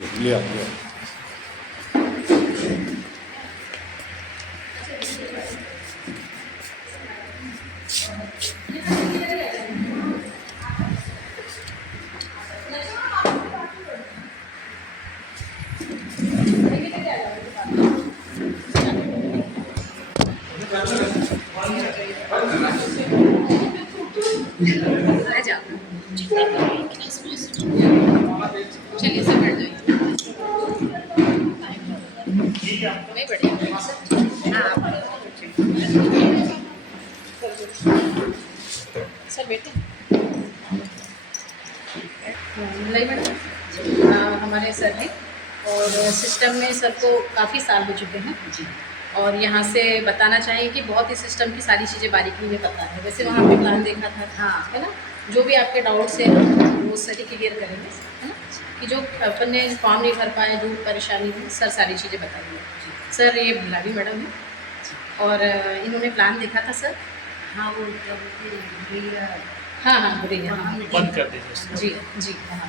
लिया लिया। आ जाओ। चलिए सर बैठ जाइए। मैं बढ़िया हाँ सर बैठे नहीं मैडम हमारे सर हैं और सिस्टम में सर को काफ़ी साल हो चुके हैं और यहाँ से बताना चाहिए कि बहुत ही सिस्टम की सारी चीज़ें बारीकी में पता है। वैसे वहाँ पे प्लान देखा था हाँ है ना, जो भी आपके डाउट्स हैं वो सर ही क्लियर करेंगे है ना, कि जो अपन ने फॉर्म नहीं भर पाए जो परेशानी है सर सारी चीज़ें बताएंगे। सर ये गुलाबी मैडम है और इन्होंने प्लान देखा था सर। हाँ वो क्या बोलते हैं भैया, हाँ हाँ भैया बंद कर दीजिए। जी जी हाँ।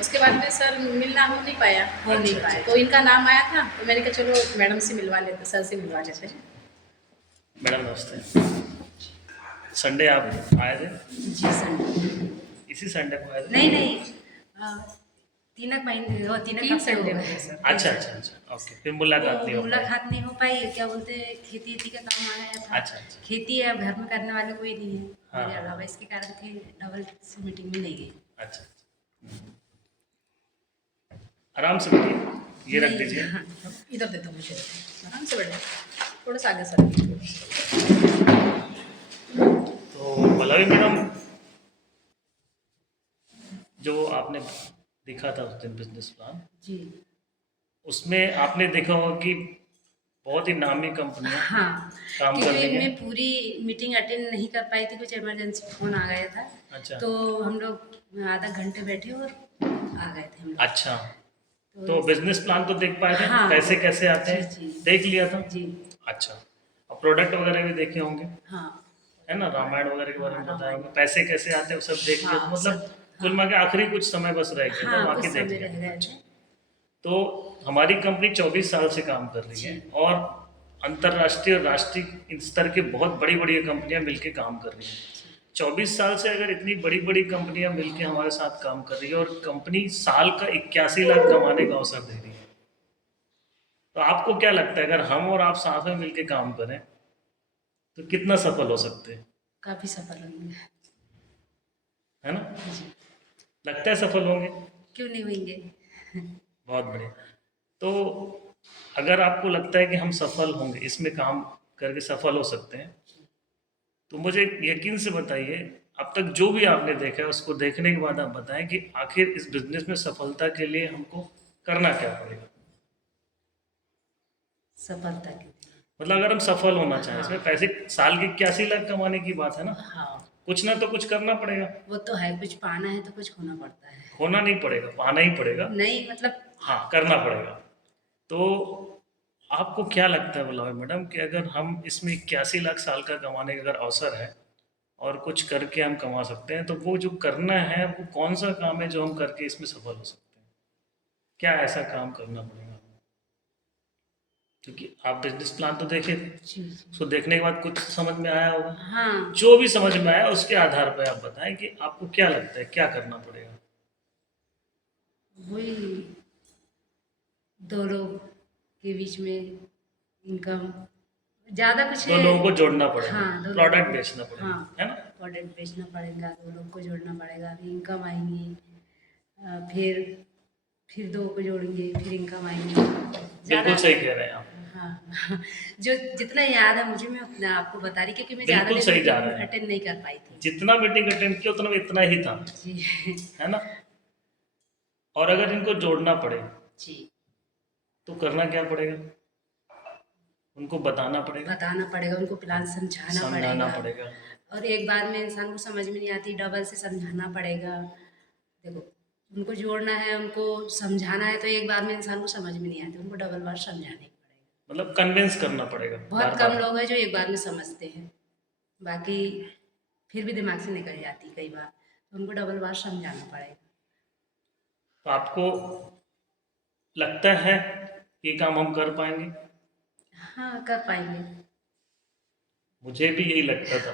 उसके बाद में सर मिलना हो नहीं पाया तो इनका नाम आया था तो मैंने कहा चलो मैडम से मिलवा लेते, सर से मिलवा लेते हैं। मैडम नमस्ते। संडे आप आए थे? जी संडे इसी संडे को आए थे? नहीं तीनक महीने वो तीनक तीन हफ्ते हो संडे गए। हो गए सर। अच्छा ओके, फिर मुलाकात नहीं हो पाई। मुलाकात नहीं हो पाई, क्या बोलते हैं खेती का काम आ गया था। अच्छा। खेती है, अब घर में करने वाले कोई नहीं है हाँ। मेरे अलावा, इसके कारण थे डबल से मीटिंग में नहीं गई। अच्छा। आराम से बैठिए, ये रख नहीं, दीजिए। हाँ। इधर दे दो मुझे, आराम से बैठे थोड़ा सा आगे सर। तो मलावी मैडम, जो आपने देखा था उस दिन बिजनेस प्लान, जी उसमें आपने देखा होगा कि बहुत ही नामी कंपनियां हाँ, काम कर क्योंकि रही मैं हैं। पूरी मीटिंग अटेंड नहीं कर पाई थी, कुछ इमरजेंसी फ़ोन आ गया था। अच्छा। तो हम लोग आधा घंटे बैठे और आ गए थे हम लोग। अच्छा, तो बिजनेस प्लान तो देख पाए थे? हाँ। पैसे कैसे आते हैं जी, जी। देख लिया था? जी अच्छा, और प्रोडक्ट वगैरह भी देखे होंगे, हाँ है ना, रामायण वगैरह के बारे में हाँ, बताया होगा, रामायण। पैसे कैसे आते हैं वो सब देख लिया, तो हाँ, मतलब सब, कुल हाँ। मिला के आखिरी कुछ समय बस रह गया था, हाँ, कुछ बाकी देख समय लिया। रह गए अच्छा, थे। तो हमारी कंपनी 24 साल से काम कर रही है जी। और अंतर्राष्ट्रीय और राष्ट्रीय स्तर की बहुत बड़ी बड़ी कंपनियां मिलकर काम कर रही हैं। 24 साल से अगर इतनी बड़ी बड़ी कंपनियां मिलकर हमारे साथ काम कर रही है और कंपनी साल का 81 लाख कमाने का अवसर दे रही है, तो आपको क्या लगता है अगर हम और आप साथ में मिलकर काम करें तो कितना सफल हो सकते हैं? काफ़ी सफल होंगे। है ना? जी, लगता है सफल होंगे? क्यों नहीं होंगे। बहुत बढ़िया। तो अगर आपको लगता है कि हम सफल होंगे, इसमें काम करके सफल हो सकते हैं, तो मुझे यकीन से बताइए, अब तक जो भी आपने देखा है उसको देखने के बाद आप बताएं कि आखिर इस बिजनेस में सफलता के लिए हमको करना क्या पड़ेगा। सफलता की। मतलब अगर हम सफल होना चाहें, हाँ। इसमें पैसे साल के 81 लाख कमाने की बात है ना, हाँ, कुछ ना तो कुछ करना पड़ेगा। वो तो है, कुछ पाना है तो कुछ खोना पड़ता है। खोना नहीं पड़ेगा, पाना ही पड़ेगा। नहीं मतलब, हाँ, करना पड़ेगा। तो आपको क्या लगता है बुलावे मैडम कि अगर हम इसमें 81 लाख साल का कमाने का अगर अवसर है और कुछ करके हम कमा सकते हैं, तो वो जो करना है वो कौन सा काम है जो हम करके इसमें सफल हो सकते हैं? क्या ऐसा काम करना पड़ेगा हमें? क्योंकि आप बिजनेस प्लान तो देखे थे, जी जी। उसको देखने के बाद कुछ समझ में आया होगा। हाँ, जो भी समझ में आया उसके आधार पर आप बताएं कि आपको क्या लगता है क्या करना पड़ेगा। वही दो लोग के बीच में इनकम ज़्यादा कुछ। दो लोगों को जोड़ना पड़ेगा, हाँ, दो प्रोडक्ट लोगों बेचना को, पड़ेगा, हाँ, है ना? प्रोडक्ट बेचना पड़ेगा, दो लोग को जोड़ना पड़ेगा, फिर इनकम आएंगी। फिर दो को जोड़ेंगे, फिर इनकम आएंगी बिल्कुल ज़्यादा। सही कह रहे हैं आप। हाँ जो जितना याद है मुझे, मैं उतना आपको बता रही, क्योंकि मैं ज़्यादा बिल्कुल देर सही जा रहे मीटिंग हैं। अटेंड नहीं कर पाई थी। जितना मीटिंग अटेंड किया उतना इतना ही था, जी है ना? और अगर इनको जोड़ना पड़े जी, तो करना क्या पड़ेगा? उनको बताना पड़ेगा, बताना पड़ेगा, उनको प्लान समझाना समझाना पड़ेगा। पड़ेगा। और एक बार में इंसान को समझ में नहीं आती, डबल से समझाना पड़ेगा। देखो, उनको जोड़ना है, उनको समझाना है, तो एक बार में इंसान को समझ में नहीं आती, उनको डबल बार समझाने की पड़ेगा। मतलब कन्विंस करना पड़ेगा बार बहुत कम बार। लोग हैं जो एक बार में समझते हैं, बाकी फिर भी दिमाग से निकल जाती कई बार, तो उनको डबल बार समझाना पड़ेगा। तो आपको लगता है ये काम हम कर पाएंगे? हाँ, कर पाएंगे। मुझे भी यही लगता था,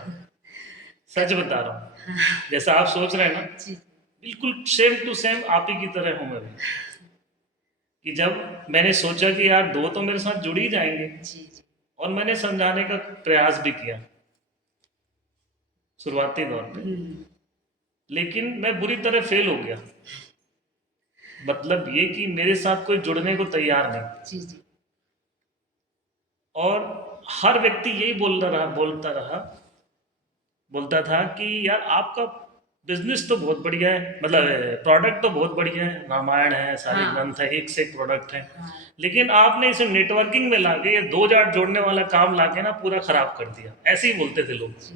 सच बता रहा हूँ। जैसा आप सोच रहे हैं ना, जी बिल्कुल सेम टू सेम आप ही की तरह हूँ मैं भी। कि जब मैंने सोचा कि यार दो तो मेरे साथ जुड़ ही जाएंगे, जी जी। और मैंने समझाने का प्रयास भी किया शुरुआती दौर पे, लेकिन मैं बुरी तरह फेल हो गया। मतलब ये कि मेरे साथ कोई जुड़ने को तैयार नहीं। जी जी। और हर व्यक्ति यही बोलता था कि यार आपका बिजनेस तो बहुत बढ़िया है, मतलब प्रोडक्ट तो बहुत बढ़िया है, रामायण है, सारे हाँ ग्रंथ है, एक से एक प्रोडक्ट है, हाँ। लेकिन आपने इसे नेटवर्किंग में लाके ये दो जाट जोड़ने वाला काम लाके ना पूरा खराब कर दिया। ऐसे ही बोलते थे लोग, जी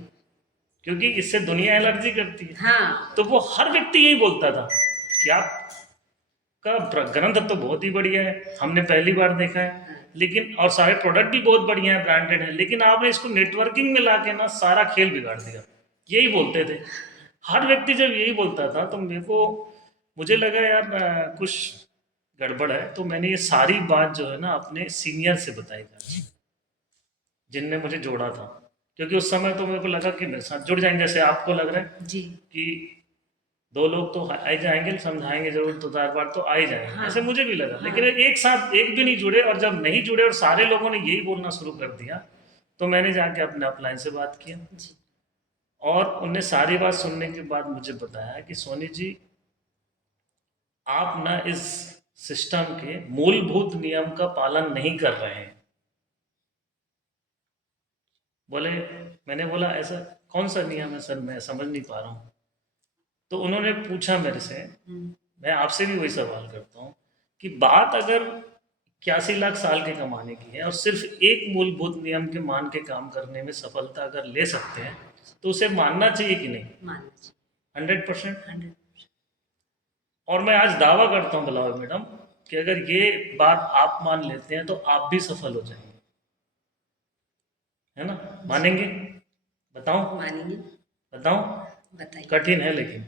क्योंकि इससे दुनिया एलर्जी करती है। हाँ। तो वो हर व्यक्ति यही बोलता था कि आपका ग्रंथ तो बहुत ही बढ़िया है, हमने पहली बार देखा है, हाँ। लेकिन और सारे प्रोडक्ट भी बहुत बढ़िया है, ब्रांडेड है, लेकिन आपने इसको नेटवर्किंग में लाके ना सारा खेल बिगाड़ दिया। यही बोलते थे हर व्यक्ति। जब यही बोलता था तो मुझे लगा यार कुछ गड़बड़ है। तो मैंने ये सारी बात जो है ना अपने सीनियर से बताई था, जिनने मुझे जोड़ा था, क्योंकि उस समय तो मेरे को लगा कि मेरे साथ जुड़ जाएंगे, जैसे आपको लग रहा है जी कि दो लोग तो आ ही जाएंगे, समझाएंगे जरूर तो चार बार तो आ ही जाएंगे, हाँ ऐसे मुझे भी लगा। हाँ। लेकिन एक साथ एक भी नहीं जुड़े, और जब नहीं जुड़े और सारे लोगों ने यही बोलना शुरू कर दिया, तो मैंने जाके अपने अपलाइन से बात किया, जी और उनने सारी बात सुनने के बाद मुझे बताया कि सोनी जी, आप ना इस सिस्टम के मूलभूत नियम का पालन नहीं कर रहे हैं। बोले, मैंने बोला ऐसा कौन सा नियम है सर, मैं समझ नहीं पा रहा हूँ। तो उन्होंने पूछा मेरे से, मैं आपसे भी वही सवाल करता हूँ कि बात अगर 81 लाख साल के कमाने की है और सिर्फ एक मूलभूत नियम के मान के काम करने में सफलता अगर ले सकते हैं, तो उसे मानना चाहिए कि नहीं? मानना चाहिए 100%। 100%। और मैं आज दावा करता हूँ बिलावल मैडम कि अगर ये बात आप मान लेते हैं तो आप भी सफल हो जाएंगे, है ना? मानेंगे? बताऊं? मानेंगे। बताऊं? बताइए। कठिन है लेकिन,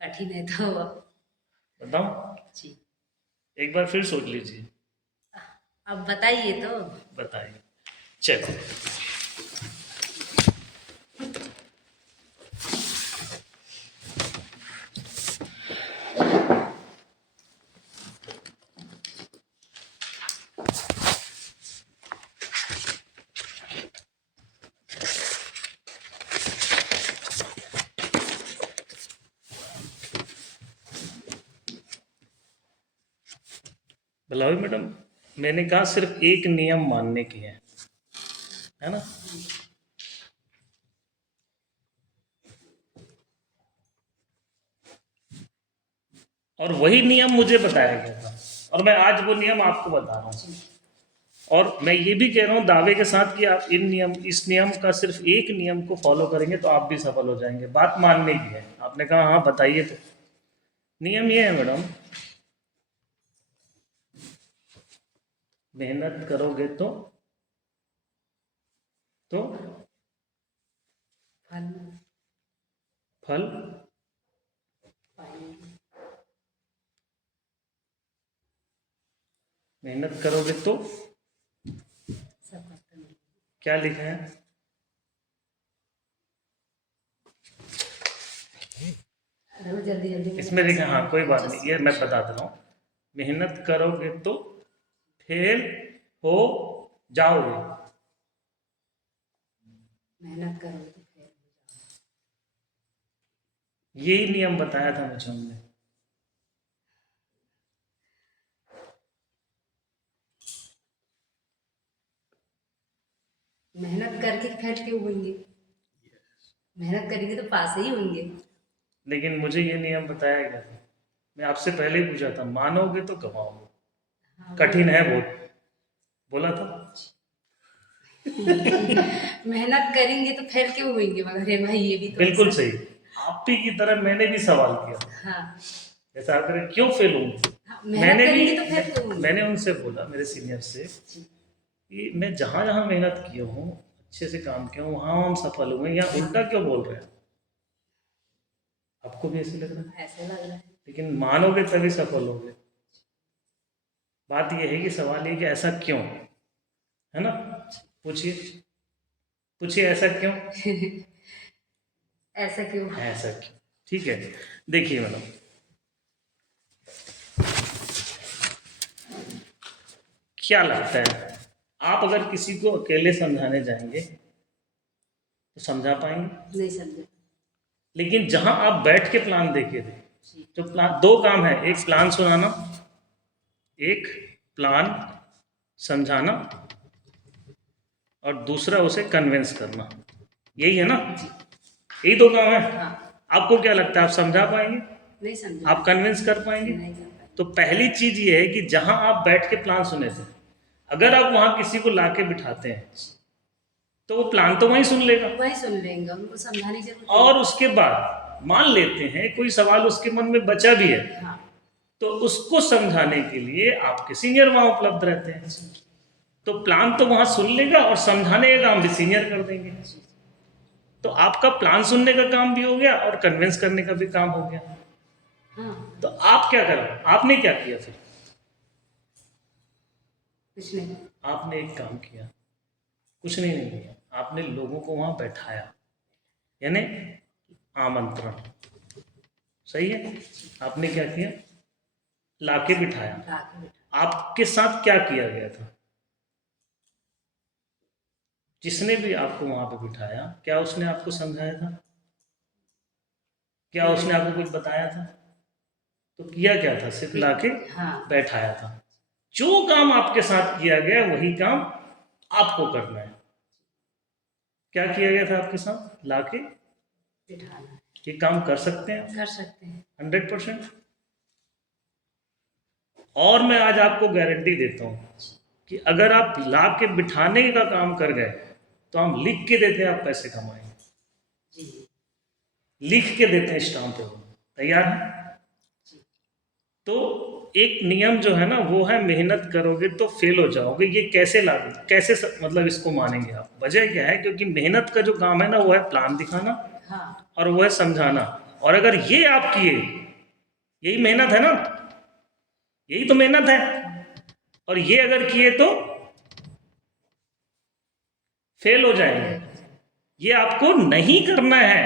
कठिन है तो बताऊं? जी। एक बार फिर सोच लीजिए, अब बताइए तो। बताइए। चलो, बिलावल मैडम, मैंने कहा सिर्फ एक नियम मानने की है ना? और वही नियम मुझे बताया गया था, और मैं आज वो नियम आपको बता रहा हूँ। और मैं ये भी कह रहा हूँ दावे के साथ कि आप इस नियम का सिर्फ एक नियम को फॉलो करेंगे तो आप भी सफल हो जाएंगे। बात मानने की है। आपने कहा हाँ बताइए, तो नियम ये है मैडम, मेहनत करोगे तो फल फल पाएंगे। मेहनत करोगे तो सफलता मिलेगी। क्या लिखा है? अरे जल्दी जल्दी इसमें लिखा, हाँ कोई बात नहीं, ये मैं बता दे रहा हूँ। मेहनत करोगे तो फेल हो जाओगे। मेहनत करोगे तो फेल हो जाओगे। यही नियम बताया था मुझे हमने। मेहनत करके फेल क्यों होंगे? मेहनत करेंगे तो पास ही होंगे। लेकिन मुझे ये नियम बताया गया था, मैं आपसे पहले ही पूछा था, मानोगे तो कमाओगे, हाँ, कठिन है बहुत, बोला था। मेहनत करेंगे तो फेल क्यों होंगे? मगर है भाई, ये भी तो बिल्कुल सही। आप ही की तरह मैंने भी सवाल किया, हाँ जैसा आप कह रहे, क्यों फेल होंगे? हाँ, मेहनत करेंगे तो फेल क्यों होंगे? मैंने उनसे बोला, मेरे सीनियर से, कि मैं जहाँ जहाँ मेहनत किया हूँ, अच्छे से काम किया हूँ, वहाँ हम सफल हुए, या उल्टा क्यों बोल रहे हैं? आपको भी ऐसे लग रहा है? ऐसे लग रहा है। लेकिन मानोगे तभी सफल होगे। बात ये है कि सवाल ये कि ऐसा क्यों, है ना? पूछिए पूछिए, ऐसा क्यों? ऐसा क्यों? ऐसा क्यों? ठीक है, देखिए मैडम, क्या लगता है आप अगर किसी को अकेले समझाने जाएंगे तो समझा पाएंगे? नहीं समझे। लेकिन जहां आप बैठ के प्लान देखे थे, जी। जो प्लान, दो काम है, एक प्लान सुनाना, एक प्लान समझाना, और दूसरा उसे कन्विंस करना, यही है ना? यही दो काम है। हाँ। आपको क्या लगता है आप समझा पाएंगे? नहीं समझे। आप कन्विंस कर पाएंगे? नहीं कर पाए। तो पहली चीज ये है कि जहां आप बैठ के प्लान सुने थे, अगर आप वहां किसी को लाके बिठाते हैं तो वो प्लान तो वहीं सुन लेगा, वही सुन लेंगे, उनको समझाने की जरूरत और उसके बाद मान लेते हैं कोई सवाल उसके मन में बचा भी है, नहीं। हाँ। तो उसको समझाने के लिए आपके सीनियर वहां उपलब्ध रहते हैं, तो प्लान तो वहां सुन लेगा और समझाने का काम भी सीनियर कर देंगे। तो आपका प्लान सुनने का काम भी हो गया और कन्विंस करने का भी काम हो गया। हाँ। तो आप क्या करें, आपने क्या किया फिर? कुछ नहीं। आपने एक काम किया, कुछ नहीं किया, आपने लोगों को वहां बैठाया, यानी आमंत्रण। सही है? आपने क्या किया? लाके बिठाया। लाके बैठा। आपके साथ क्या किया गया था? जिसने भी आपको वहां पे बिठाया, क्या उसने आपको समझाया था? क्या उसने आपको कुछ बताया था? तो किया क्या था? सिर्फ लाके हाँ। बैठाया था। जो काम आपके साथ किया गया वही काम आपको करना है। क्या किया गया था आपके साथ? लाके बिठाना। ये काम कर सकते हैं कर सकते हैं। 100%। और मैं आज आपको गारंटी देता हूँ कि अगर आप ला के बिठाने का काम कर गए तो हम लिख के देते हैं आप पैसे कमाएंगे, जी। लिख के देते हैं स्टाम्प पे। तैयार है? तो एक नियम जो है ना वो है, मेहनत करोगे तो फेल हो जाओगे। ये कैसे लागू, कैसे मतलब इसको मानेंगे आप? वजह क्या है? क्योंकि मेहनत का जो काम है ना वो है प्लान दिखाना हाँ। और वो है समझाना। और अगर ये आप किए, यही मेहनत है ना, यही तो मेहनत है। और ये अगर किए तो फेल हो जाएंगे। ये आपको नहीं करना है,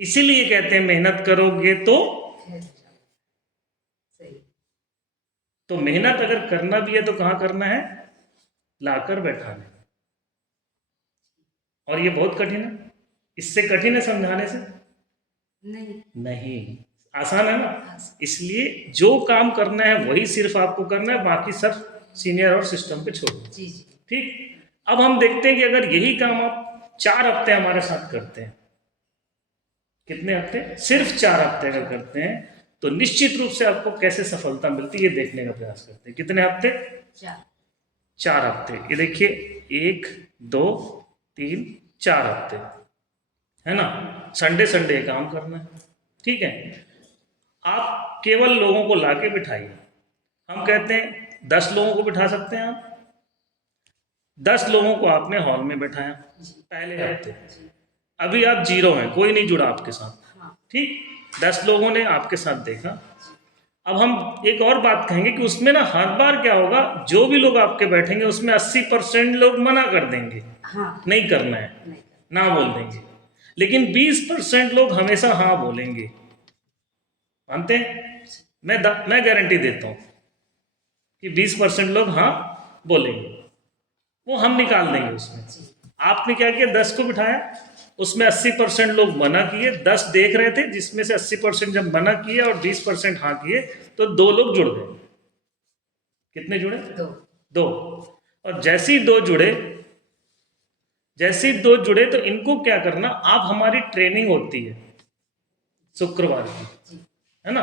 इसीलिए कहते हैं मेहनत करोगे तो। सही। तो मेहनत अगर करना भी है तो कहाँ करना है? लाकर बैठाने। और ये बहुत कठिन है, इससे कठिन है समझाने से? नहीं। नहीं, आसान है ना। इसलिए जो काम करना है वही सिर्फ आपको करना है, बाकी सब सीनियर और सिस्टम पे छोड़ दो। जी जी। ठीक। अब हम देखते हैं कि अगर यही काम आप 4 हफ्ते हमारे साथ करते हैं, कितने हफ्ते? सिर्फ 4 हफ्ते अगर करते हैं तो निश्चित रूप से आपको कैसे सफलता मिलती है ये देखने का प्रयास करते हैं। कितने हफ्ते? 4 हफ्ते। ये देखिए, 1 2 3 4 हफ्ते, है ना? संडे संडे काम करना है। ठीक है? आप केवल लोगों को लाके बिठाइए। हम कहते हैं 10 लोगों को बिठा सकते हैं आप। 10 लोगों को आपने हॉल में बैठाया पहले हफ्ते। अभी आप 0 हैं, कोई नहीं जुड़ा आपके साथ। ठीक, 10 लोगों ने आपके साथ देखा। अब हम एक और बात कहेंगे कि उसमें ना हर बार क्या होगा, जो भी लोग आपके बैठेंगे उसमें 80% लोग मना कर देंगे, हाँ। नहीं करना है, नहीं। ना बोल देंगे। लेकिन 20% लोग हमेशा हाँ बोलेंगे। मानते हैं? मैं गारंटी देता हूँ कि 20% लोग हाँ बोलेंगे, वो हम निकाल देंगे उसमें। आपने क्या किया? 10 को बिठाया, उसमें 80% लोग मना किए, 10 देख रहे थे, जिसमें से 80% जब मना किए और 20% हाँ किए तो 2 लोग जुड़ गए। कितने जुड़े? 2। और जैसे ही 2 जुड़े तो इनको क्या करना, आप, हमारी ट्रेनिंग होती है शुक्रवार की, है ना?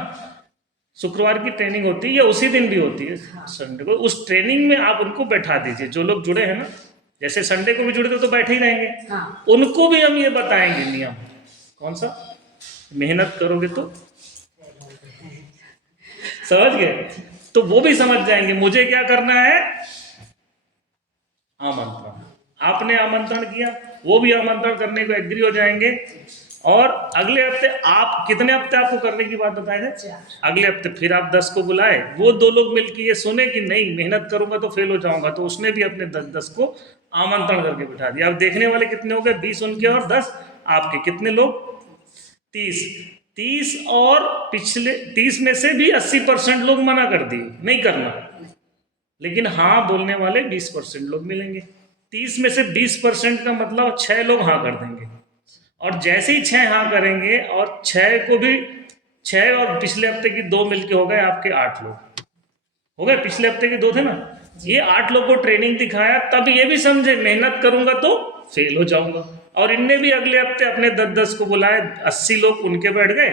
शुक्रवार की ट्रेनिंग होती है या उसी दिन भी होती है संडे को। उस ट्रेनिंग में आप उनको बैठा दीजिए, जो लोग जुड़े हैं ना। जैसे संडे को भी जुड़े थे तो बैठे ही रहेंगे। हाँ। उनको भी हम ये बताएंगे नियम। कौन सा? मेहनत करोगे तो। समझ गए? तो वो भी समझ जाएंगे मुझे क्या करना है। आमंत्रण, आपने आमंत्रण किया, वो भी आमंत्रण करने को एग्री हो जाएंगे और अगले हफ्ते आप कितने हफ्ते आपको करने की बात बताए थे? 4। अगले हफ्ते फिर आप 10 को बुलाए, वो 2 लोग मिलकर ये सुने कि नहीं मेहनत करूंगा तो फेल हो जाऊंगा, तो उसने भी अपने 10 को आमंत्रण करके बिठा दिया। अब देखने वाले कितने हो गए? 20 उनके और 10 आपके, कितने लोग? 30 और पिछले 30 में से भी 80% लोग मना कर दिए नहीं करना, लेकिन हाँ बोलने वाले 20% लोग मिलेंगे। 30 में से 20% का मतलब 6 लोग हाँ कर देंगे, और जैसे ही 6 हाँ करेंगे और 6 को भी 6 और पिछले हफ्ते की 2 मिलके हो गए आपके 8 लोग हो गए। पिछले हफ्ते के 2 थे ना, ये 8 लोग को ट्रेनिंग दिखाया, तब ये भी समझे मेहनत करूंगा तो फेल हो जाऊंगा। और इनने भी अगले हफ्ते अपने 10 को बुलाए, 80 लोग उनके बैठ गए,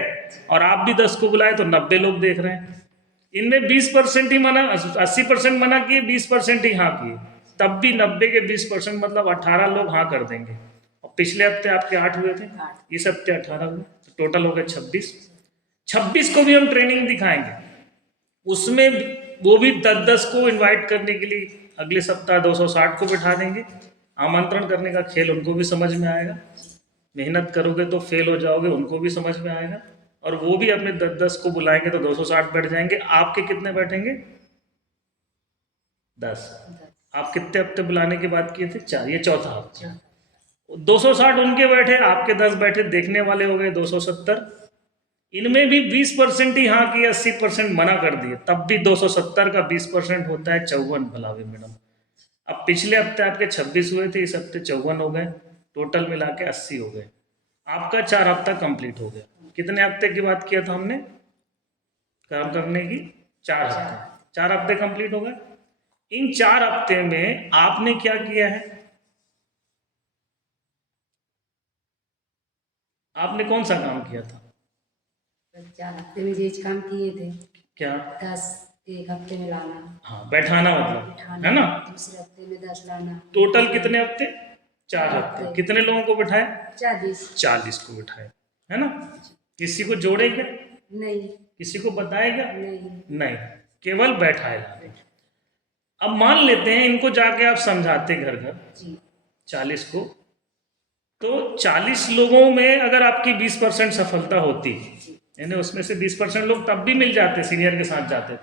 और आप भी 10 को बुलाए तो 90 लोग देख रहे हैं। इनमें 20% ही मना, 80% मना किए, 20% ही हाँ किए, तब भी 90 के 20% मतलब 18 लोग हाँ कर देंगे। और पिछले हफ्ते आपके 8 हुए थे, इस हफ्ते 18 हुए, तो टोटल हो गए 26 को भी हम ट्रेनिंग दिखाएंगे। उसमें वो भी 10 को इनवाइट करने के लिए अगले सप्ताह 260 को बिठा देंगे। आमंत्रण करने का खेल उनको भी समझ में आएगा, मेहनत करोगे तो फेल हो जाओगे उनको भी समझ में आएगा, और वो भी अपने 10 को बुलाएंगे तो 260 बैठ जाएंगे। आपके कितने बैठेंगे? 10। आप कितने हफ्ते बुलाने की बात किए थे? 4, ये चौथा हफ्ता। 260 उनके बैठे, आपके 10 बैठे, देखने वाले हो गए 270। इनमें भी 20% ही हाँ किए, 80% मना कर दिए, तब भी 270 का 20% होता है 54 भलावे मैडम। अब पिछले हफ्ते आपके 26 हुए थे, इस हफ्ते 54 हो गए, टोटल मिला के 80 हो गए। आपका 4 हफ्ता कंप्लीट हो गया। कितने हफ्ते की बात किया था हमने काम करने की? 4 हफ्ते। 4 हफ्ते कंप्लीट हो गए। इन 4 हफ्ते में आपने क्या किया है? आपने कौन सा काम किया था? 4 हफ्ते में ये काम किए थे। क्या? 10 एक हफ्ते में लाना। हाँ, बैठाना मतलब, बिठाना, है ना? दूसरे हफ्ते में 10 लाना। टोटल कितने हफ्ते? 4 हफ्ते। कितने लोगों को बिठाए? 40 को बिठाए, है ना? किसी को जोड़े क्या? नहीं। किसी को बताए क्या? नहीं। नहीं, केवल बैठाएगा। अब मान लेते हैं इनको जाके आप समझाते घर घर 40 को, तो 40 लोगों में अगर आपकी 20% सफलता होती, यानी उसमें से 20% लोग तब भी मिल जाते, सीनियर के साथ जाते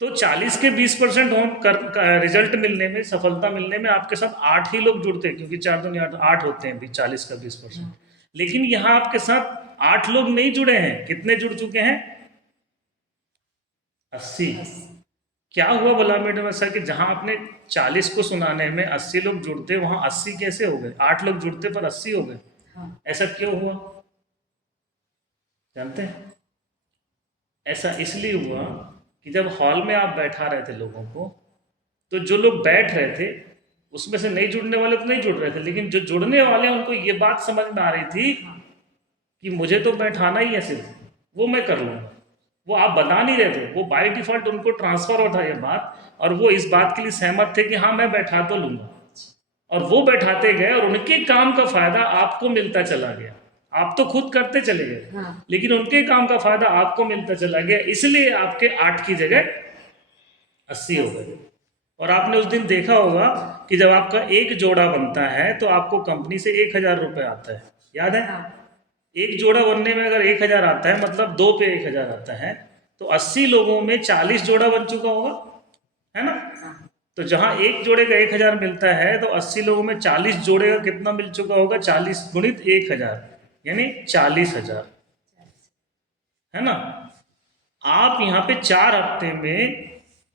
तो 40 के 20% रिजल्ट मिलने में, सफलता मिलने में आपके साथ 8 ही लोग जुड़ते, क्योंकि 4 दूनी 8 होते हैं 40 का 20%। लेकिन यहाँ आपके साथ 8 लोग नहीं जुड़े हैं, कितने जुड़ चुके हैं? 80। क्या हुआ बोला मैडम ऐसा कि जहां आपने 40 को सुनाने में 80 लोग जुड़ते, वहां 80 कैसे हो गए? 8 लोग जुड़ते पर 80 हो गए। ऐसा क्यों हुआ जानते हैं? ऐसा इसलिए हुआ कि जब हॉल में आप बैठा रहे थे लोगों को, तो जो लोग बैठ रहे थे उसमें से नहीं जुड़ने वाले तो नहीं जुड़ रहे थे, लेकिन जो जुड़ने वाले उनको ये बात समझ में आ रही थी कि मुझे तो बैठाना ही है, सिर्फ वो मैं कर लूँगा। वो आप बता नहीं रहे थे, वो बाय डिफॉल्ट उनको ट्रांसफर होता ये बात, और वो इस बात के लिए सहमत थे कि हाँ मैं बैठा तो लूँगा, और वो बैठाते गए और उनके काम का फायदा आपको मिलता चला गया। आप तो खुद करते चले गए, लेकिन उनके काम का फायदा आपको मिलता चला गया, इसलिए आपके 8 की जगह 80 हो गए। और आपने उस दिन देखा होगा कि जब आपका एक जोड़ा बनता है तो आपको कंपनी से 1000 रुपये आता है, याद है? एक जोड़ा बनने में अगर 1000 आता है, मतलब 2 पे 1000 आता है, तो 80 लोगों में 40 जोड़ा बन चुका होगा, है ना? तो जहां एक जोड़े का 1000 मिलता है, तो 80 लोगों में 40 जोड़े का कितना मिल चुका होगा? 40 गुणित 1000, यानी 40,000, है ना? आप यहाँ पे 4 हफ्ते में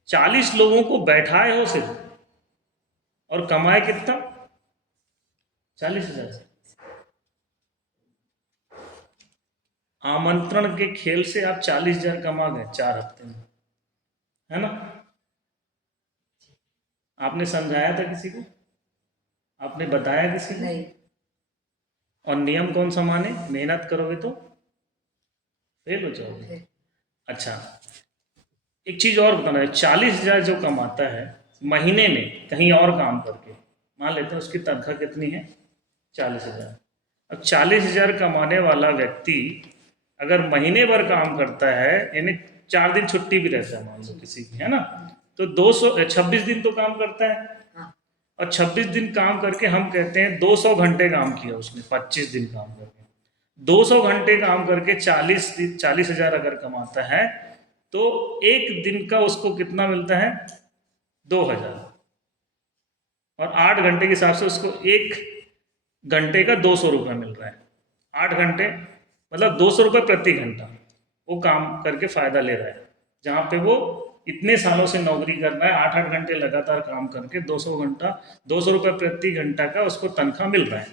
40 लोगों को बैठाए हो सिर्फ, और कमाए कितना? 40,000। आमंत्रण के खेल से आप 40,000 कमा गए 4 हफ्ते में, है ना? आपने समझाया था किसी को? आपने बताया किसी को? नहीं। और नियम कौन सा माने? मेहनत करोगे तो फेल हो जाओगे। अच्छा, एक चीज और बताना है, 40,000 जो कमाता है महीने में कहीं और काम करके, मान लेते हैं उसकी तनख्वाह कितनी है? 40,000। अब 40,000 कमाने वाला व्यक्ति अगर महीने भर काम करता है, यानी 4 दिन छुट्टी भी रहता है मान लो किसी की, है ना, तो 26 दिन तो काम करता है, और 26 दिन काम करके हम कहते हैं 200 घंटे काम किया उसने 25 दिन काम करके, 200 घंटे काम करके 40,000 अगर कमाता है तो एक दिन का उसको कितना मिलता है? 2,000। और 8 घंटे के हिसाब से उसको एक घंटे का 200 रुपये मिल रहा है। 8 घंटे मतलब 200 रुपये प्रति घंटा वो काम करके फ़ायदा ले रहा है, जहाँ पे वो इतने सालों से नौकरी कर रहा है, 8-8 घंटे लगातार काम करके 200 रुपये प्रति घंटा का उसको तनख्वाह मिल रहा है।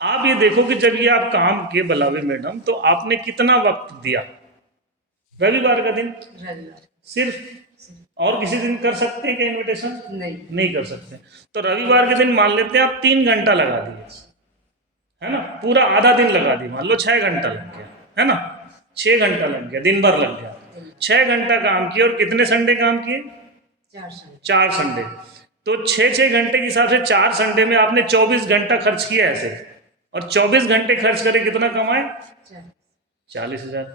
आप ये देखो कि जब ये आप काम किए बलावे मैडम, तो आपने कितना वक्त दिया? रविवार का दिन रविवार सिर्फ, और किसी दिन कर सकते हैं क्या इनविटेशन? नहीं कर सकते। तो रविवार के दिन मान लेते हैं आप 3 घंटा लगा दिए, है ना, पूरा आधा दिन लगा दिए, मान लो 6 घंटा लग गया, है ना, 6 घंटा लग गया, दिन भर लग गया। 6 घंटा काम किए और कितने संडे काम किए? 4 संडे। तो 6-6 घंटे के हिसाब से 4 संडे में आपने 24 घंटा खर्च किया ऐसे, और 24 घंटे खर्च करे कितना कमाए? 40,000।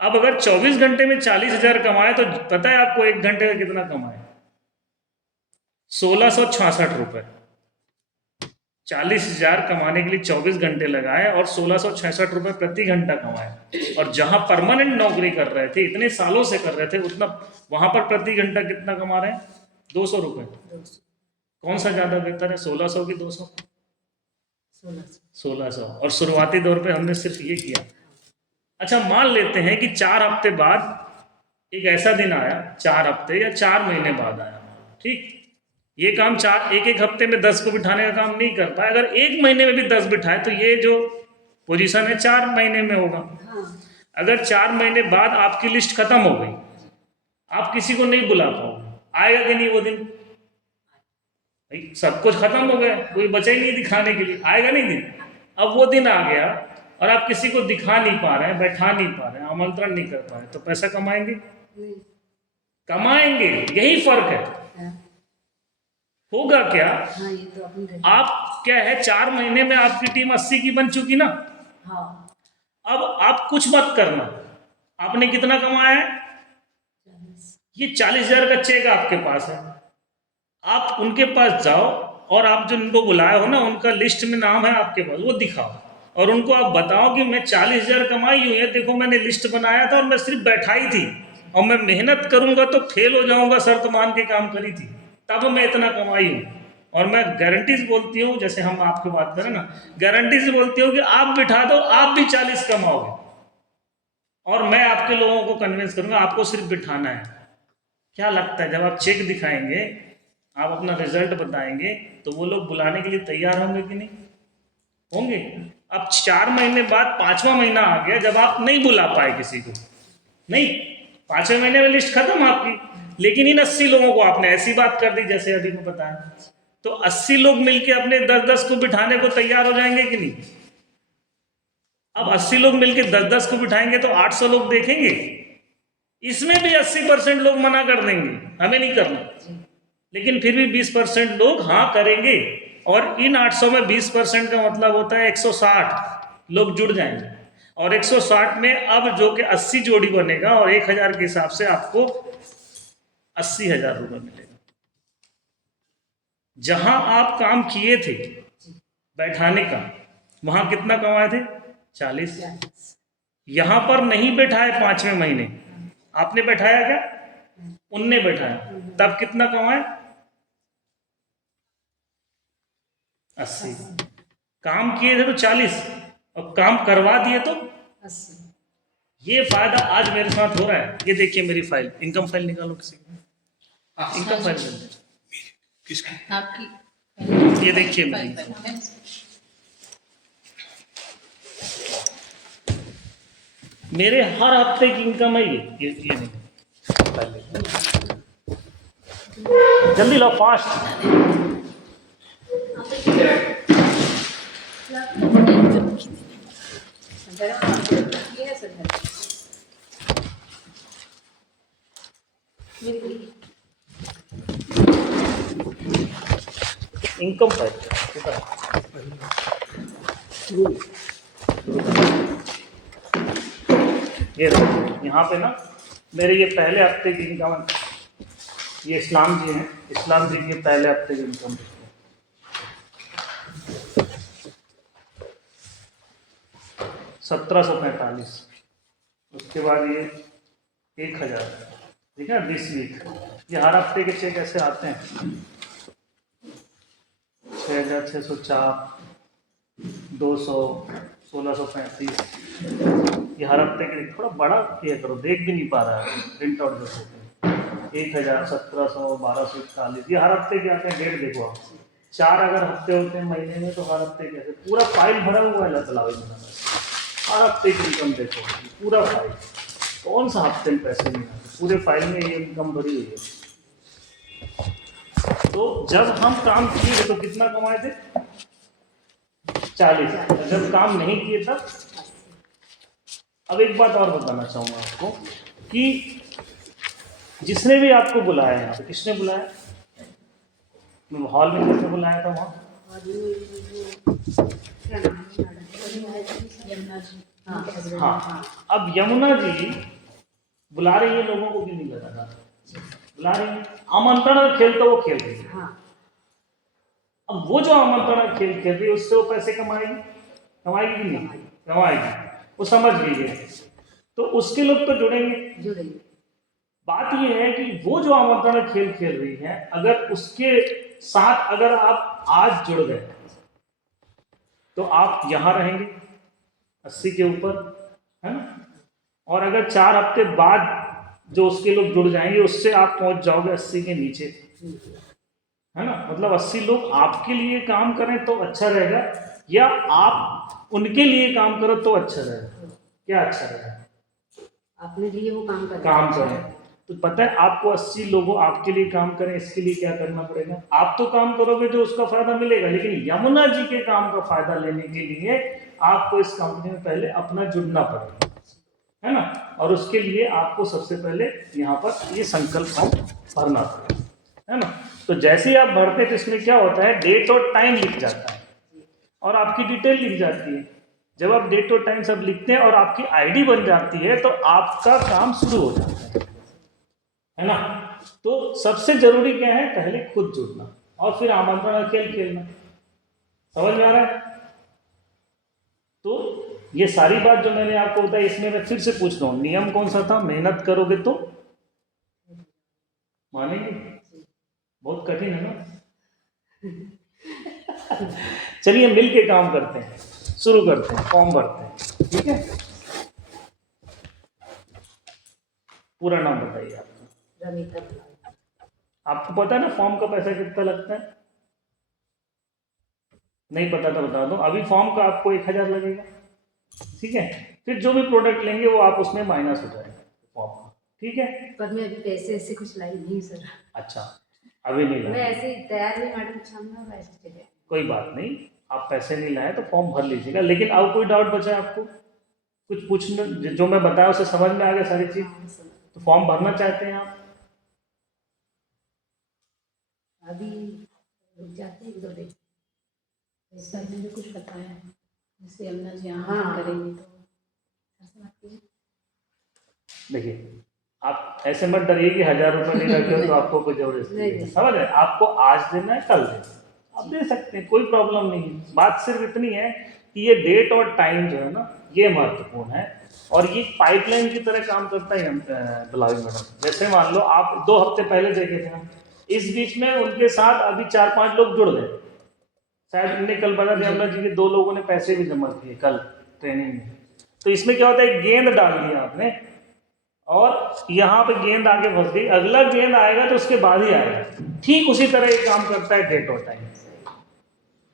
अब अगर 24 घंटे में 40,000 कमाए तो पता है आपको एक घंटे का कितना कमाए? 1666 रुपये। 40,000 कमाने के लिए 24 घंटे लगाए और 1666 रुपये प्रति घंटा कमाए। और जहां परमानेंट नौकरी कर रहे थे, इतने सालों से कर रहे थे, उतना वहां पर प्रति घंटा कितना कमा रहे हैं? 200 रुपये। कौन सा ज़्यादा बेहतर है, 1600 की 200? 1600। और शुरुआती दौर पे हमने सिर्फ ये किया। अच्छा, मान लेते हैं कि 4 हफ्ते बाद एक ऐसा दिन आया, 4 हफ्ते या 4 महीने बाद आया, ठीक, ये काम एक हफ्ते में 10 को बिठाने का काम नहीं कर पाए। अगर एक महीने में भी 10 बिठाए तो ये जो पोजीशन है 4 महीने में होगा। अगर 4 महीने बाद आपकी लिस्ट खत्म हो गई, आप किसी को नहीं बुला पाओगे, आएगा कि नहीं वो दिन? भाई सब कुछ खत्म हो गया, कोई बचा ही नहीं दिखाने के लिए, आएगा नहीं दिन? अब वो दिन आ गया और आप किसी को दिखा नहीं पा रहे हैं, बैठा नहीं पा रहे हैं, आमंत्रण नहीं कर पा रहे, तो पैसा कमाएंगे? कमाएंगे, यही फर्क है। होगा क्या? हाँ, ये तो अपनी आप क्या है, 4 महीने में आपकी टीम 80 की बन चुकी ना। हाँ। अब आप कुछ मत करना, आपने कितना कमाया है? ये 40,000 का चेक आपके पास है, आप उनके पास जाओ और आप जो उनको बुलाए हो ना, उनका लिस्ट में नाम है आपके पास, वो दिखाओ और उनको आप बताओ कि मैं 40,000 कमाई हूँ, ये देखो मैंने लिस्ट बनाया था और मैं सिर्फ बैठाई थी, और मैं मेहनत करूंगा तो फेल हो जाऊंगा, शर्त मान के काम करी थी, तब मैं इतना कमाई हूँ। और मैं गारंटीज बोलती हूँ, जैसे हम आपकी बात करें ना, गारंटीज बोलती हूँ कि आप बिठा दो, आप भी 40 कमाओगे, और मैं आपके लोगों को कन्विंस करूंगा, आपको सिर्फ बिठाना है। क्या लगता है, जब आप चेक दिखाएंगे, आप अपना रिजल्ट बताएंगे, तो वो लोग बुलाने के लिए तैयार होंगे कि नहीं होंगे? अब 4 महीने बाद 5वां महीना आ गया, जब आप नहीं बुला पाए किसी को, नहीं, 5वें महीने में लिस्ट खत्म आपकी, लेकिन इन 80 लोगों को आपने ऐसी बात कर दी जैसे अभी मैं बताया, तो 80 लोग मिलके अपने 10-10 को बिठाने को तैयार हो जाएंगे कि नहीं? अब 80 लोग मिलके 10-10 को बिठाएंगे तो 800 लोग देखेंगे, इसमें भी 80% लोग मना कर देंगे, हमें नहीं करना, लेकिन फिर भी 20% लोग हाँ करेंगे, और इन 800 में 20% का मतलब होता है 160 लोग जुड़ जाएंगे, और 160 में अब जो कि 80 जोड़ी बनेगा, और 1000 के हिसाब से आपको 80,000 रुपये मिलेगा। जहां आप काम किए थे बैठाने का, वहां कितना कमाए थे? 40। यहां पर नहीं बैठाए 5वें महीने, आपने बैठाया क्या? उनने बैठाया, तब कितना कमाए? 80। काम किए थे तो 40, और काम करवा दिए तो 80। ये फायदा आज मेरे साथ हो रहा है। ये देखिए मेरी फाइल, इनकम फाइल निकालो किसी की, इनकम फाइल किसकी? आपकी ये देखिए मेरी, मेरे हर हफ्ते की इनकम है ये नहीं, जल्दी लो, फास्ट। ये है सर, इनकम फाइल ये देखो, यहाँ पे ना मेरे ये पहले हफ्ते की इनकम है, ये इस्लाम जी हैं, इस्लाम जी की पहले हफ्ते की इनकम, 1745। उसके बाद ये 1000, ठीक है, 20 वीक। ये हर हफ्ते के चेक ऐसे आते हैं, 6604, 200, 1635। ये हर हफ्ते के, थोड़ा बड़ा किया करो, देख भी नहीं पा रहा है प्रिंट आउट जो होते हैं। 1000, 1700, 1241, ये हर हफ्ते के आते हैं। डेट देखो आप, 4 अगर हफ्ते होते हैं महीने में तो हर हफ्ते कैसे पूरा फाइल भरा हुआ है लतलावी में। हर हफ्ते की इनकम देखो, पूरा फाइल, कौन सा हफ्ते में पैसे नहीं आते, पूरे फाइल में ये इनकम भरी हुई है। तो जब हम काम किए तो कितना कमाए थे? 40। जब काम नहीं किए तब। अब एक बात और बताना चाहूँगा आपको कि जिसने भी आपको बुलाया यहाँ पे, किसने बुलाया? हॉल में किसने बुलाया था वहाँ? हाँ, अब यमुना जी बुला रही है लोगों को, भी नहीं लगा था बुला रही है। आमंत्रण का खेल तो वो खेल रही है। अब वो जो आमंत्रण का खेल खेल रही है उससे वो पैसे कमाएगी कि नहीं कमाएगी? वो समझ लीजिए। तो उसके लोग तो जुड़ेंगे। बात ये है कि वो जो आमंत्रण का खेल खेल रही है, अगर उसके साथ अगर आप आज जुड़ गए तो आप यहाँ रहेंगे 80 के ऊपर, है ना? और अगर 4 हफ्ते बाद जो उसके लोग जुड़ जाएंगे उससे आप पहुंच जाओगे 80 के नीचे, है ना? मतलब 80 लोग आपके लिए काम करें तो अच्छा रहेगा, या आप उनके लिए काम करो तो अच्छा रहेगा? क्या अच्छा रहेगा? अपने लिए वो काम करें। तो पता है आपको 80 लोगों आपके लिए काम करें, इसके लिए क्या करना पड़ेगा? आप तो काम करोगे जो उसका फायदा मिलेगा, लेकिन यमुना जी के काम का फायदा लेने के लिए आपको इस कंपनी में पहले अपना जुड़ना पड़ेगा, है ना? और उसके लिए आपको सबसे पहले यहाँ पर ये संकल्प फॉर्म भरना पड़ेगा, है ना? तो जैसे ही आप भरते तो इसमें क्या होता है, डेट और टाइम लिख जाता है और आपकी डिटेल लिख जाती है। जब आप डेट और टाइम सब लिखते हैं और आपकी आईडी बन जाती है तो आपका काम शुरू हो जाता है ना? तो सबसे जरूरी क्या है? पहले खुद जुड़ना और फिर आमंत्रण का खेल खेलना। समझ में आ रहा है? तो ये सारी बात जो मैंने आपको बताई, इसमें मैं फिर से पूछ रहा हूँ, नियम कौन सा था? मेहनत करोगे तो मानेंगे? बहुत कठिन है ना? चलिए मिल के काम करते हैं, शुरू करते हैं, फॉर्म भरते हैं, ठीक है? पूरा नाम बताइए आपका। आपको पता है ना फॉर्म का पैसा कितना लगता है? नहीं पता तो बता दो, अभी फॉर्म का आपको 1000 लगेगा, ठीक है? फिर जो भी प्रोडक्ट लेंगे वो आप उसमें माइनस हो जाएगा फॉर्म का, ठीक है? पर मैं अभी पैसे ऐसे कुछ लाई नहीं सर। अच्छा, अभी नहीं मैं लाए? ऐसे ही तैयार हुई मैडम सामने, वैसे चले। कोई बात नहीं, आप पैसे नहीं लाए तो फॉर्म भर लीजिएगा। लेकिन अब कोई डाउट बचा है आपको? कुछ पूछना, जो मैं बताया उसे समझ में आ गया सारी चीज? तो फॉर्म भरना चाहते हैं आप? अभी रुक जाते हैं 1-2 दिन। सर ने भी कुछ बताया, जैसे यमुना जी यहाँ हाँ। करेंगे तो ऐसा बात कीजिए। देखिए, आप ऐसे मत डरिए कि 1000 रुपये नहीं रखे हो तो आपको कोई जरूरत नहीं है, समझ रहे? आपको आज देना है, कल देना, आप दे सकते हैं, कोई प्रॉब्लम नहीं है। बात सिर्फ इतनी है कि ये डेट और टाइम जो है ना, ये महत्वपूर्ण है। और ये पाइपलाइन की तरह काम करता है दुलारी मैडम। जैसे मान लो आप 2 हफ्ते पहले देखे थे हम, इस बीच में उनके साथ अभी 4-5 लोग जुड़ गए। शायद उनने कल बताया था यमुना जी के 2 लोगों ने पैसे भी जमा किए कल ट्रेनिंग में। तो इसमें क्या होता है, गेंद डाल दिया आपने और यहाँ पे गेंद आगे फंस गई, अगला गेंद आएगा तो उसके बाद ही आएगा। ठीक उसी तरह ये काम करता है डेट और टाइम,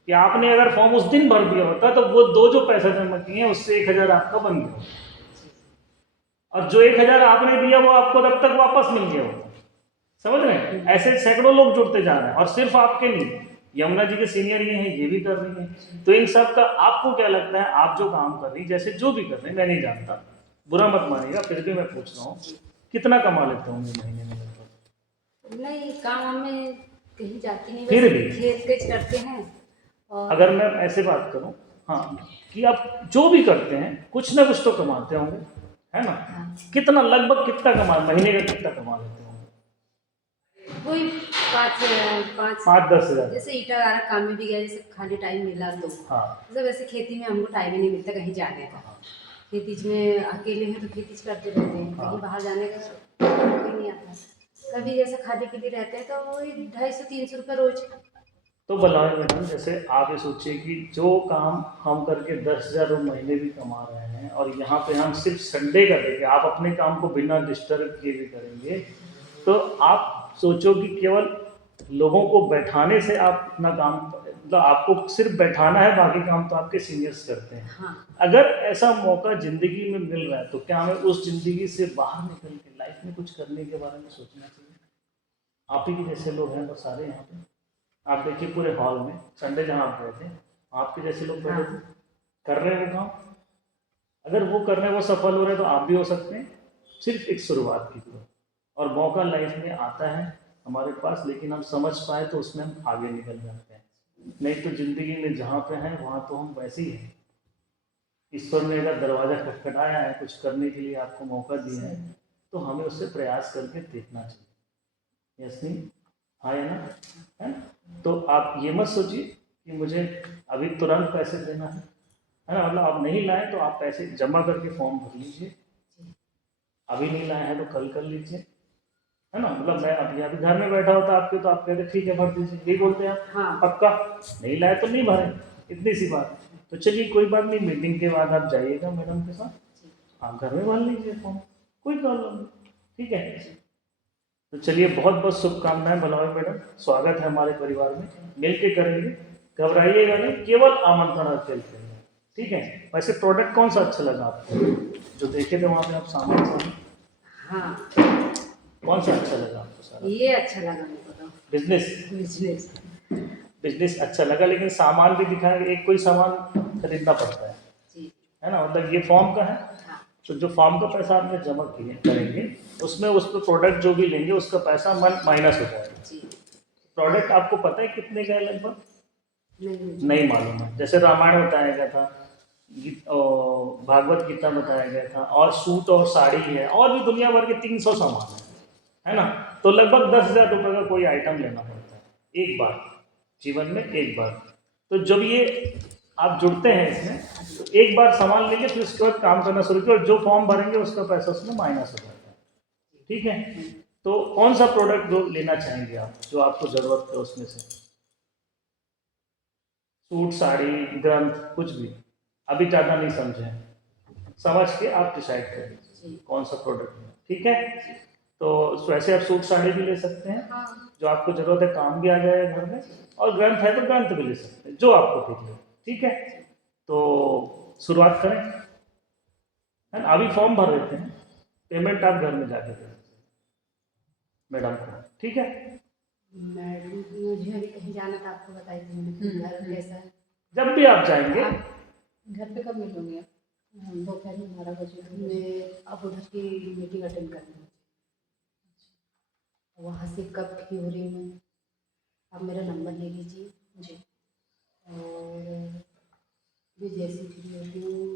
कि आपने अगर फॉर्म उस दिन भर दिया होता तो वो 2 जो पैसा जमा किए हैं उससे 1000 आपका बन गया, और जो 1000 आपने दिया वो आपको तब तक वापस मिल गया होगा। समझ रहे हैं? ऐसे सैकड़ों लोग जुड़ते जा रहे हैं, और सिर्फ आपके नहीं, यमुना जी के सीनियर ये हैं, ये भी कर रही हैं। तो इन सब का आपको क्या लगता है? आप जो काम कर रही, जैसे जो भी कर रहे हैं, मैं नहीं जानता, बुरा मत मानिएगा, फिर भी मैं पूछ रहा हूँ, कितना कमा लेते होंगे महीने में? नहीं, काम में कहीं जाती नहीं, फिर भी खेत करते हैं। और अगर मैं ऐसे बात करूं, हाँ, कि आप जो भी करते हैं कुछ ना कुछ तो कमाते होंगे, है ना? कितना, लगभग कितना कमा, महीने का कितना कमा लेते होंगे? कोई 5-10 हज़ार। जैसे ईटा वाला काम में भी गया, जैसे खाली टाइम मिला तो। हाँ, मतलब वैसे खेती में हमको टाइम ही नहीं मिलता कहीं जाने का। खेतीज में अकेले हैं तो खेतीज करते रहते हैं, कहीं बाहर जाने का कोई नहीं आता। कभी जैसे खाने के लिए रहते हैं तो वही 250-300 रुपये रोज। तो बलराज मैडम, जैसे आप ये सोचिए कि जो काम हम करके 10,000 महीने भी कमा रहे हैं और यहाँ पे हम सिर्फ संडे करेंगे, आप अपने काम को बिना डिस्टर्ब किए भी करेंगे, तो आप सोचो कि केवल लोगों को बैठाने से आप अपना काम, मतलब आपको सिर्फ बैठाना है, बाकी काम तो आपके सीनियर्स करते हैं। हाँ। अगर ऐसा मौका ज़िंदगी में मिल रहा है तो क्या हमें उस ज़िंदगी से बाहर निकल के लाइफ में कुछ करने के बारे में सोचना चाहिए? आप ही के जैसे लोग हैं बस सारे यहाँ पे, आप देखिए पूरे हॉल में संडे जहाँ आप गए थे, आपके जैसे लोग बैठे थे, कर रहे हैं वो काम। अगर वो कर रहे हैं, वो सफल हो रहे हैं, तो आप भी हो सकते हैं। सिर्फ एक शुरुआत कीजिए और मौका लाइफ में आता है हमारे पास, लेकिन हम समझ पाए तो उसमें हम आगे निकल जाते हैं। नहीं तो जिंदगी में जहाँ पे हैं वहाँ तो हम वैसे ही हैं। ईश्वर ने अगर दरवाज़ा खटखटाया है, कुछ करने के लिए आपको मौका दिया है, तो हमें उससे प्रयास करके देखना चाहिए। यस नहीं? हाँ या ना? है ना? तो आप ये मत सोचिए कि मुझे अभी तुरंत पैसे देना है ना? मतलब आप नहीं लाए तो आप पैसे जमा करके फॉर्म भर लीजिए, अभी नहीं लाए हैं तो कल कर लीजिए, है ना? मतलब मैं अभी घर में बैठा होता आपके, तो आप कहते ठीक है भर दीजिए, यही बोलते हैं आप। हाँ। पक्का नहीं लाए तो नहीं भरे, इतनी सी बात। तो चलिए कोई बात नहीं, मीटिंग के बाद आप जाइएगा मैडम के साथ, आप घर में भर लीजिए फॉर्म, कोई प्रॉब्लम नहीं, ठीक है? तो चलिए, बहुत बहुत शुभकामनाएं बलराज मैडम, स्वागत है हमारे परिवार में, मिलके करेंगे, घबराइएगा नहीं, केवल आमंत्रण खेलते हैं, ठीक है? वैसे प्रोडक्ट कौन सा अच्छा लगा आपको, जो देखे थे वहाँ पे आप सामान? हाँ, कौन सा अच्छा लगा आपको? सारा ये अच्छा लगा मेरे को। बिजनेस बिजनेस अच्छा लगा, लेकिन सामान भी दिखाएंगे, एक कोई सामान खरीदना पड़ता है, है ना? मतलब ये फॉर्म का है, तो जो फॉर्म का पैसा आपने जमा किए करेंगे, उसमें उस पर प्रोडक्ट जो भी लेंगे उसका पैसा माइनस हो जाएगा। प्रोडक्ट आपको पता है कितने का है लगभग? नहीं मालूम है। जैसे रामायण बताया गया था, भागवत गीता बताया गया था, और सूट और साड़ी है, और भी दुनिया भर के 300 सामान है ना? तो लगभग 10,000 रुपये का कोई आइटम लेना पड़ता है एक बार, जीवन में एक बार। तो जब ये आप जुड़ते हैं इसमें, तो एक बार सामान लेंगे, फिर उसके बाद काम करना शुरू किया, और जो फॉर्म भरेंगे उसका पैसा उसमें माइनस हो जाता है, ठीक है? तो कौन सा प्रोडक्ट जो लेना चाहेंगे आप, जो आपको जरूरत है उसमें से? सूट, साड़ी, ग्रंथ, कुछ भी, अभी ज़्यादा नहीं समझे, समझ के आप डिसाइड करें कौन सा प्रोडक्ट लेना, ठीक है? तो वैसे आप सूट साड़ी भी ले सकते हैं, जो आपको जरूरत है, काम भी आ जाएगा घर में, और ग्रंथ है तो ग्रंथ भी ले सकते हैं, जो आपको ठीक लगे, ठीक है? तो शुरुआत करें, है ना? अभी फॉर्म भर देते हैं, पेमेंट आप घर में जाके करें मैडम को, ठीक है? मैडम मुझे अभी कहीं जाना था, आपको बताई थी मैंने, घर कैसा है? जब भी आप जाएंगे। घर पे कब मिलोगे? दोपहर में 12 बजे मैं अब उधर की मीटिंग अटेंड करनी है, वहाँ से कब फ्री हो रही हूँ, आप मेरा नंबर ले लीजिए जी, और मैं जैसे फ्री होती हूँ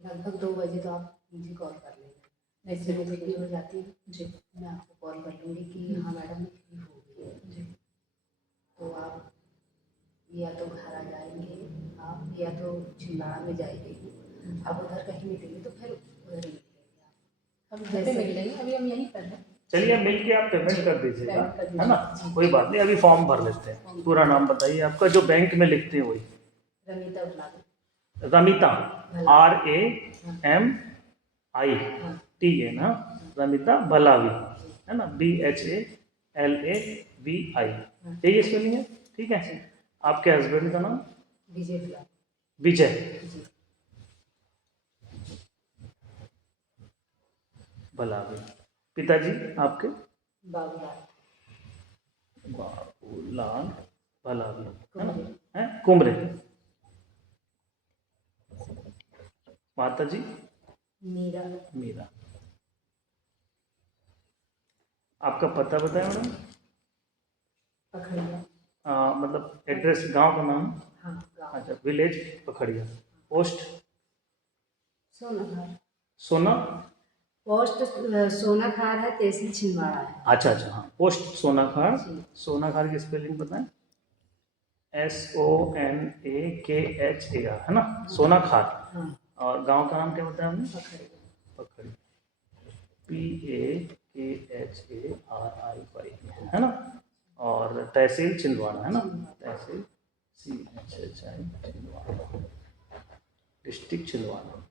लगभग 2 बजे, तो आप मुझे कॉल कर लेना, ऐसे मुझे फ्री हो जाती है जी, मैं आपको कॉल कर लूँगी कि हाँ मैडम मैं फ्री हो गई जी। तो आप या तो घर आ जाएंगे आप, या तो छिंदवाड़ा में जाएंगे, अब उधर कहीं मिलेंगे तो फिर उधर ही मिलेंगे आप। हम घर पे मिल लेंगे, अभी हम यहीं पर हैं। चलिए मिल के आप पेमेंट कर दीजिएगा, है ना? कोई बात नहीं, अभी फॉर्म भर लेते हैं। पूरा नाम बताइए आपका, जो बैंक में लिखते हैं वही। रमीता भलावी। रमिता, RAMIT है ना? रमिता भलावी, है ना? BHALAVI, यही स्पेलिंग है, ठीक है? आपके हस्बैंड का नाम? विजय भलावी। विजय भलावी। पिताजी आपके? बाबूलाल भलावी, है ना? है कुमरे। माता जी? मीरा। आपका पता बताया मैडम? पखड़िया। मतलब एड्रेस, गांव का नाम? हाँ, गाँव। अच्छा, विलेज पखड़िया, पोस्ट? सोनाखार। सोना? पोस्ट सोनाखार है, तहसील छिंदवाड़ा है। अच्छा, हाँ, पोस्ट सोनाखार। सोनाखार की स्पेलिंग बताएं? SONAKHAR, है ना? सोनाखार। हाँ। और गांव का नाम क्या बताया हमने? पखड़ी, PAKHARIY, है ना। और तहसील छिंदवाड़ा, है ना। तहसील CHHI Chhindwara, district Chhindwara,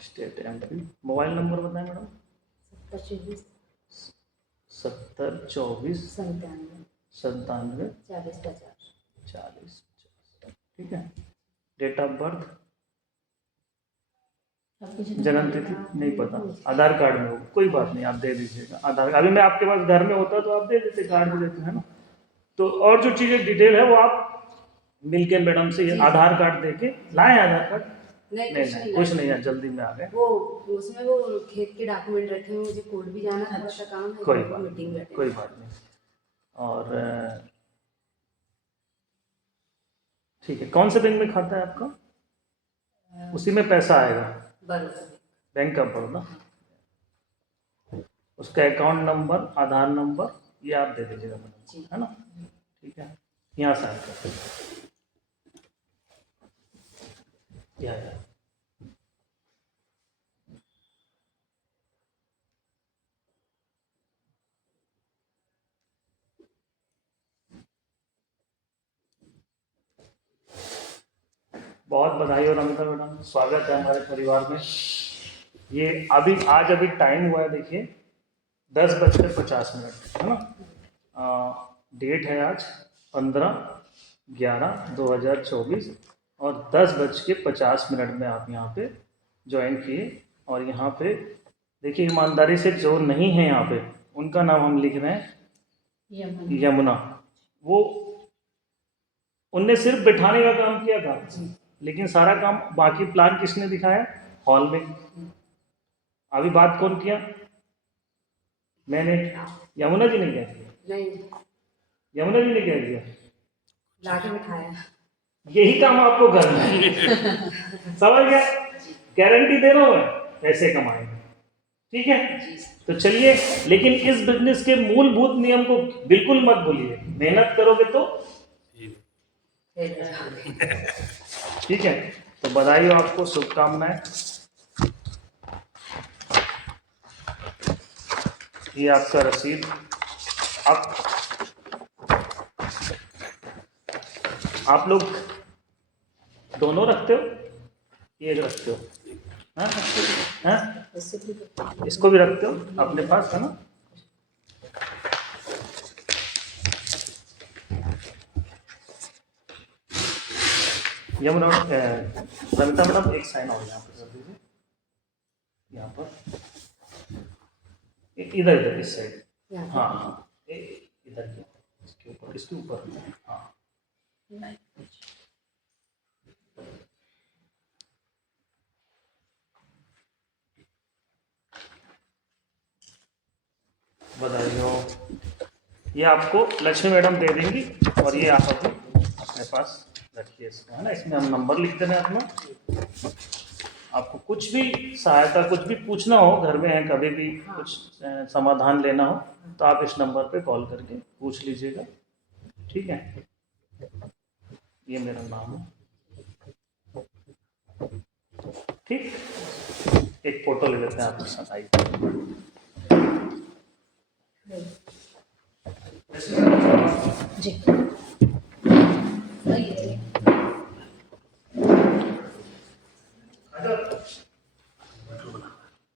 state MP। Mobile number बताएं मैडम? 7024 97 40 50। ठीक है। डेट ऑफ बर्थ, जन्म तिथि नहीं पता, आधार कार्ड में हो, कोई बात नहीं, आप दे दीजिएगा आधार। अभी मैं आपके पास घर में होता तो आप दे देते, कार्ड दे देते, है ना। तो और जो चीज़ें डिटेल है वो आप मिलके मैडम से ये आधार कार्ड दे के लाएँ। आधार कार्ड नहीं कुछ नहीं है, जल्दी में आ गए। वो उसमें वो खेत के डॉक्यूमेंट रखे हुए, मुझे कोर्ट भी जाना था, थोड़ा सा काम है, कोई मीटिंग बात नहीं। और ठीक है, कौन से बैंक में खाता है आपका? उसी में पैसा आएगा, बैंक ऑफ बड़ौदा। उसका अकाउंट नंबर, आधार नंबर ये आप दे दीजिएगा मैडम, है ना। ठीक है, यहाँ से आपका यहाँ बहुत बधाई और अमिता मैडम, स्वागत है हमारे परिवार में। ये अभी टाइम हुआ है, देखिए 10:50, है ना। डेट है आज 15/11/2024 और 10:50 में आप यहाँ पे ज्वाइन किए। और यहाँ पे देखिए, ईमानदारी से जो नहीं है यहाँ पे उनका नाम हम लिख रहे हैं यमुना। वो उनने सिर्फ बैठाने का काम किया था, लेकिन सारा काम बाकी प्लान किसने दिखाया? हॉल में। अभी बात कौन किया? मैंने, यमुना जी ने क्या किया? नहीं, यमुना जी ने क्या किया? लाके बिठाया। यही काम आपको करना है। समझ गया? गारंटी दे रहा हूं मैं, पैसे कमाएंगे। ठीक है, तो चलिए, लेकिन इस बिजनेस के मूलभूत नियम को बिल्कुल मत भूलिए। मेहनत करोगे तो ठीक है। तो बधाई हो आपको, शुभकामनाएं। ये आपका रसीद। आप लोग दोनों रखते हो, ये रखते हो? हाँ? इसको भी रखते हो अपने पास, है ना। यमुना, रमिता मैडम एक साइन और यहाँ पर कर दीजिए, यहाँ पर इधर इस साइड। हाँ, इधर इसके ऊपर हाँ। बधाई हो। ये आपको लक्ष्मी मैडम दे देंगी और ये आप अपने पास रखिए इसको, है ना। इसमें हम नंबर लिख देना अपना। आपको कुछ भी सहायता, कुछ भी पूछना हो, घर में है, कभी भी कुछ समाधान लेना हो तो आप इस नंबर पे कॉल करके पूछ लीजिएगा। ठीक है, ये मेरा नाम है। ठीक, एक फोटो ले लेते हैं आपके साथ, आइए। जी।